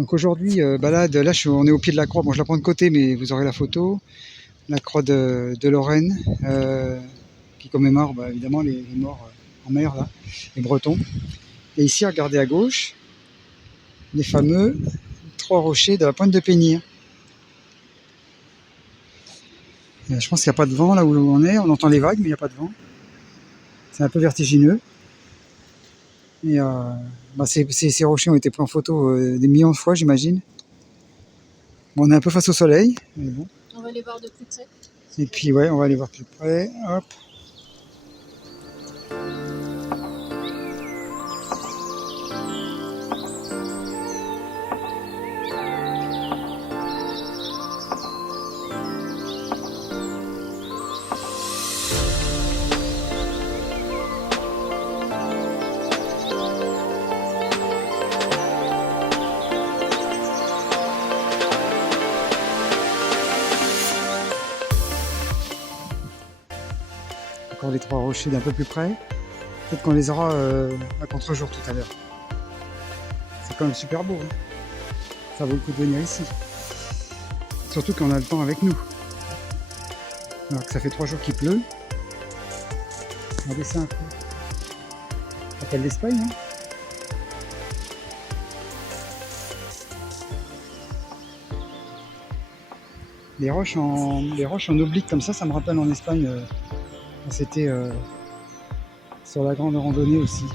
Donc aujourd'hui, balade, là on est au pied de la croix, bon je la prends de côté mais vous aurez la photo, la croix de Lorraine, qui commémore évidemment les morts en mer, là, les Bretons. Et ici, regardez à gauche, les fameux 3 rochers de la pointe de Pénir. Je pense qu'il n'y a pas de vent là où on est, on entend les vagues mais il n'y a pas de vent. C'est un peu vertigineux. Et ces rochers ont été pris en photo des millions de fois, j'imagine. Bon, on est un peu face au soleil, mais bon. On va les voir de plus près. Et puis ouais, on va aller voir plus près. Hop. Encore les 3 rochers d'un peu plus près. Peut-être qu'on les aura à contre-jour tout à l'heure. C'est quand même super beau. Hein. Ça vaut le coup de venir ici. Surtout qu'on a le temps avec nous. Alors que ça fait 3 jours qu'il pleut. Regardez ça un peu. Ça s'appelle l'Espagne. Hein. Les roches en oblique comme ça me rappelle en Espagne quand c'était sur la grande randonnée aussi.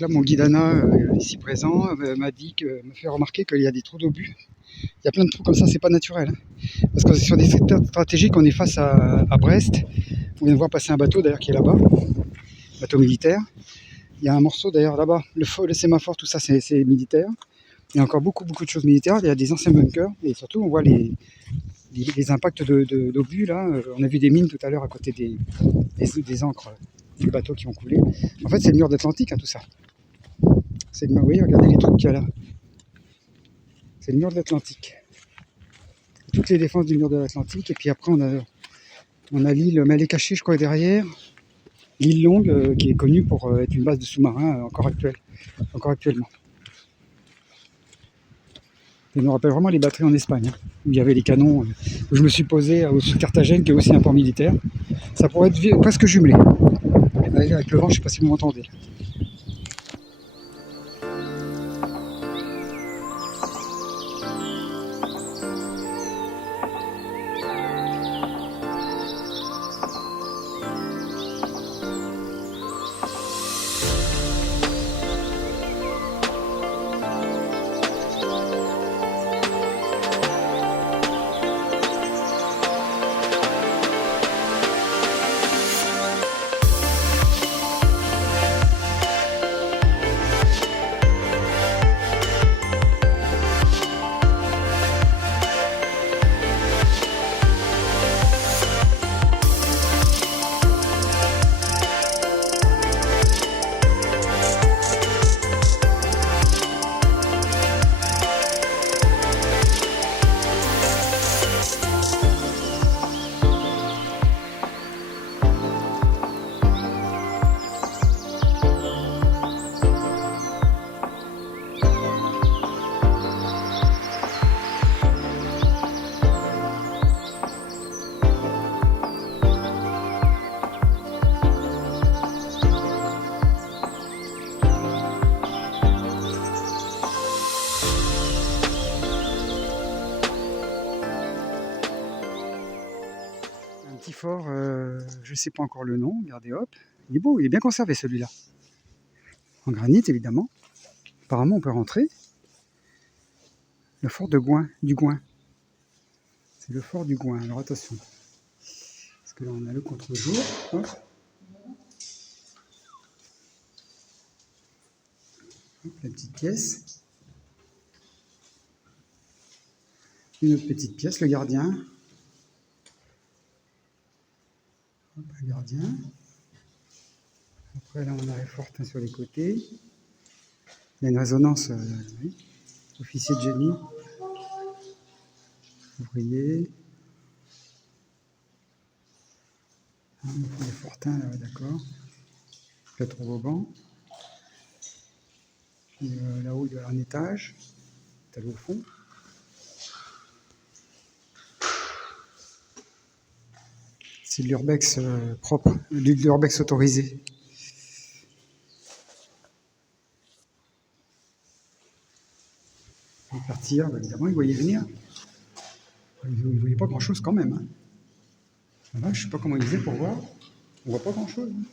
Donc là, mon guide Anna, ici présent, m'a fait remarquer qu'il y a des trous d'obus. Il y a plein de trous comme ça, c'est pas naturel. Hein. Parce que sur des secteurs stratégiques, on est face à Brest. On vient de voir passer un bateau d'ailleurs qui est là-bas, bateau militaire. Il y a un morceau d'ailleurs là-bas, le sémaphore, tout ça c'est militaire. Il y a encore beaucoup de choses militaires. Il y a des anciens bunkers et surtout on voit les impacts d'obus là. On a vu des mines tout à l'heure à côté des ancres des bateaux qui ont coulé. En fait, c'est le mur d'Atlantique, hein, tout ça. C'est le mur, vous voyez, regardez les trucs qu'il y a là. C'est le mur de l'Atlantique. Toutes les défenses du mur de l'Atlantique. Et puis après, on a l'île, mais elle est cachée, je crois, derrière. L'île Longue, qui est connue pour être une base de sous-marins encore actuellement. Ça nous rappelle vraiment les batteries en Espagne, hein, où il y avait les canons, où je me suis posé au-dessus de Carthagène, qui est aussi un port militaire. Ça pourrait être presque jumelé. Avec le vent, je ne sais pas si vous m'entendez. Petit fort, je ne sais pas encore le nom, regardez hop, il est beau, il est bien conservé celui-là. En granit évidemment. Apparemment on peut rentrer. Le fort du Gouin. C'est le fort du Gouin, alors attention. Parce que là on a le contre-jour. Hop. Hop, la petite pièce. Une autre petite pièce, le gardien. Hop, le gardien. Après là on a les fortins sur les côtés. Il y a une résonance, oui. Officier de génie. Ouvrier. Les fortins là, d'accord. Plateau Vauban. Puis là-haut il y a un étage. T'as au fond. C'est de l'urbex propre, de l'urbex autorisé. Il va partir, évidemment, il voyait venir. Il ne voyait pas grand-chose quand même. Hein. Là, je ne sais pas comment il faisait pour voir. On ne voit pas grand-chose. Hein.